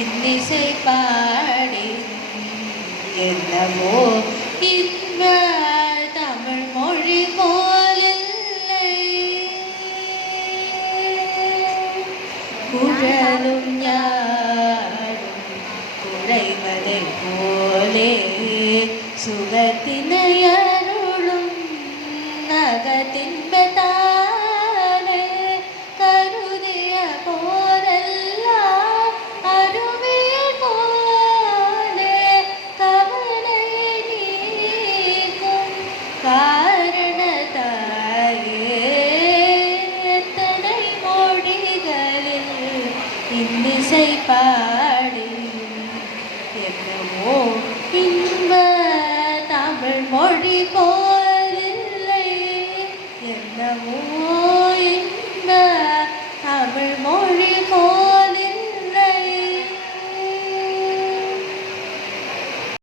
இன்னிசை பாடி என்னவோ இன்ப தமிழ் மொழி போலில்லை குழலும் யாரும் குறைவதை போலே சுகத்தினைய in the safe